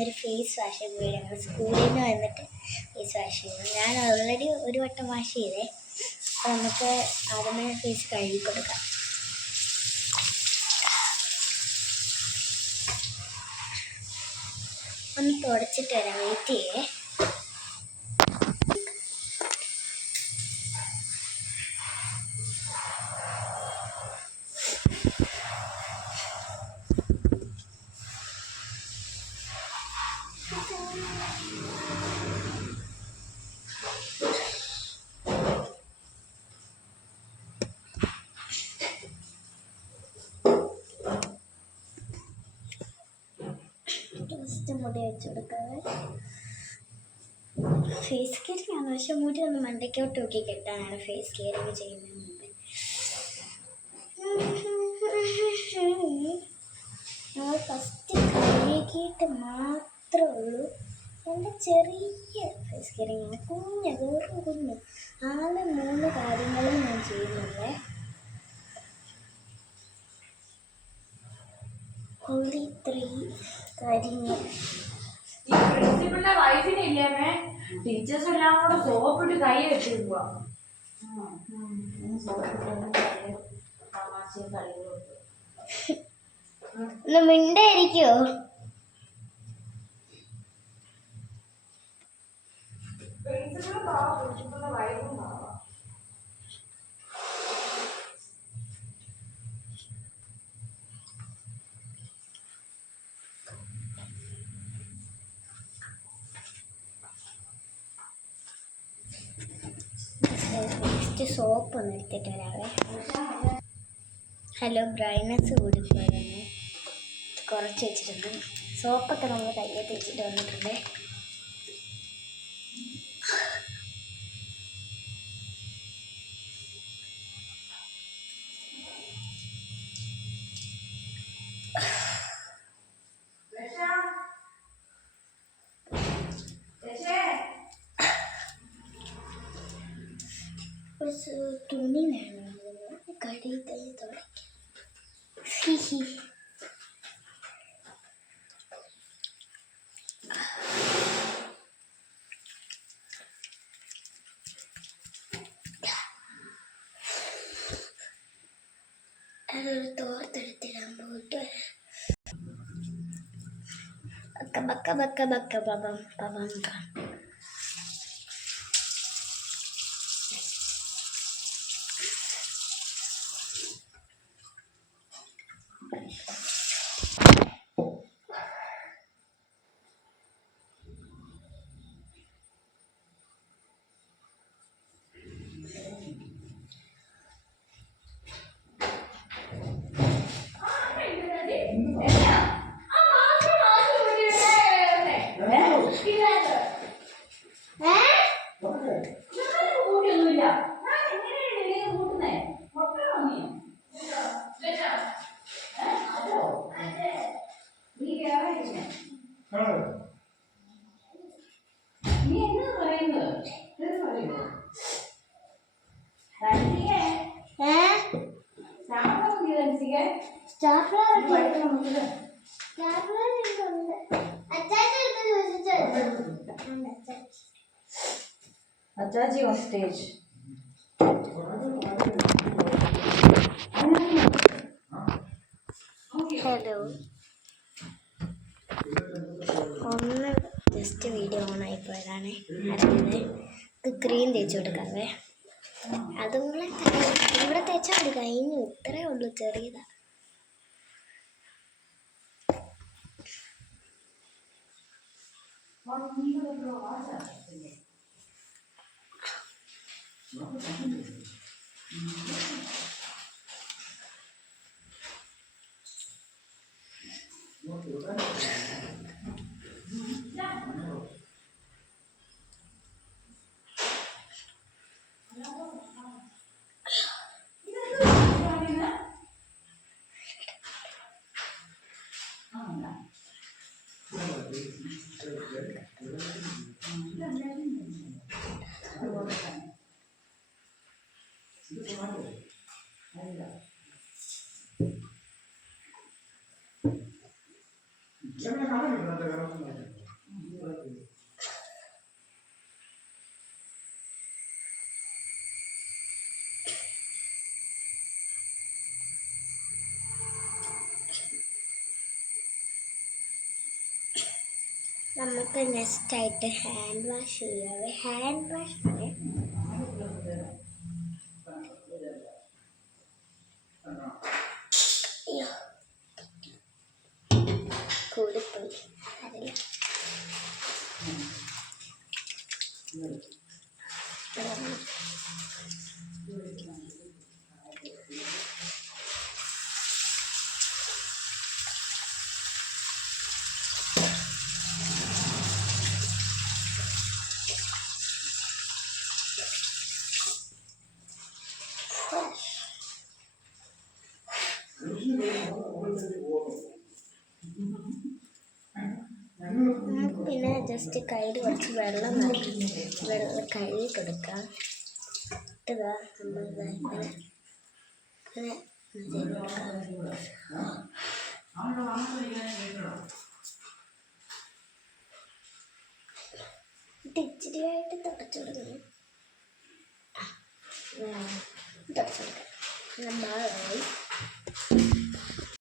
ഒരു face wash കൂടി ഞങ്ങൾ സ്കൂളിൽ നിന്ന് വന്നിട്ട് ഫേസ് വാഷ് ചെയ്തു. ഞാൻ ഓൾറെഡി ഒരു വട്ടം വാഷ് ചെയ്തേ. അപ്പോൾ നമുക്ക് ആദ്യമേ ഫേസ് കഴുകി കൊടുക്കാം. ഒന്ന് തുടച്ചിട്ട് വരാം, വെയിറ്റ് ചെയ്യേ. ജസ്റ്റ് മുടി വെച്ച് കൊടുക്കാതെ ഫേസ് കെയറിങ് ആണ്. പക്ഷെ മുടി ഒന്ന് മണ്ടയ്ക്കോട്ട് നോക്കി കെട്ടാനാണ് ഫേസ് കെയറിങ് ചെയ്യുന്നതിന് മുമ്പ്. നമ്മൾ ഫസ്റ്റ് കഴുകിയിട്ട് മാത്രമേ ഉള്ളൂ. എൻ്റെ ചെറിയ ഫേസ് കെയറിങ് ആണ്, കുഞ്ഞ്. ആകെ 3 കാര്യങ്ങളെ ഞാൻ ചെയ്യുന്നുള്ളേ. only 3 കാര്യങ്ങൾ. ഈ പ്രിൻസിപ്പലിന്റെ വൈഫിനെ ഇല്ലേ ടീച്ചേഴ്സ് എല്ലാം കൂടെ സോപ്പിട്ട് കൈ വെച്ചിരിക്കുക. ഒന്ന് മിണ്ടായിരിക്കോ? പ്രിൻസിപ്പലിന്റെ വൈഫും സോപ്പ് ഒന്ന് എടുത്തിട്ട് വരാവേ. ഹലോ, ബ്രൈറ്റ്നസ് കൂടി പോയതാണ്, കുറച്ച് വെച്ചിട്ടുണ്ട്. സോപ്പൊക്കെ നമ്മൾ കയ്യെ തേച്ചിട്ട് വന്നിട്ടുണ്ട്. തുണി വേണം കടിയിൽ തന്നെ തുടയ്ക്കാം. അതൊരു തോർത്തെടുത്തിടാൻ പോയിട്ട് ബക്ക ബക്ക ബക്ക പബം പബം. Achaji on stage. ഹലോ, ഒന്ന് ജസ്റ്റ് വീഡിയോ ഓൺ ആയിപ്പോയതാണ്. അടുത്തത് ക്രീം തേച്ച് കൊടുക്കാവേ. അതും ഇവിടെ തേച്ചാൽ മതി, കഴിഞ്ഞു. ഇത്രേ ഉള്ളൂ, ചെറിയതാ. നമുക്ക് നെക്സ്റ്റ് ആയിട്ട് ഹാൻഡ് വാഷ് ചെയ്യാവേ. ഹാൻഡ് വാഷ് ആണ് കൂടിപ്പോയി അതിൽ നമുക്ക് പിന്നെ ജസ്റ്റ് കയ്യിൽ കുറച്ച് വെള്ളം കഴുകി കൊടുക്കാം. ഇട്ടതാ നമ്മൾ ഇങ്ങനെ ചെയ്ത് കൊടുക്കാം. ഇച്ചിരിയായിട്ട് തുടച്ചു കൊടുക്കണം. തുടച്ചു കൊടുക്കാം.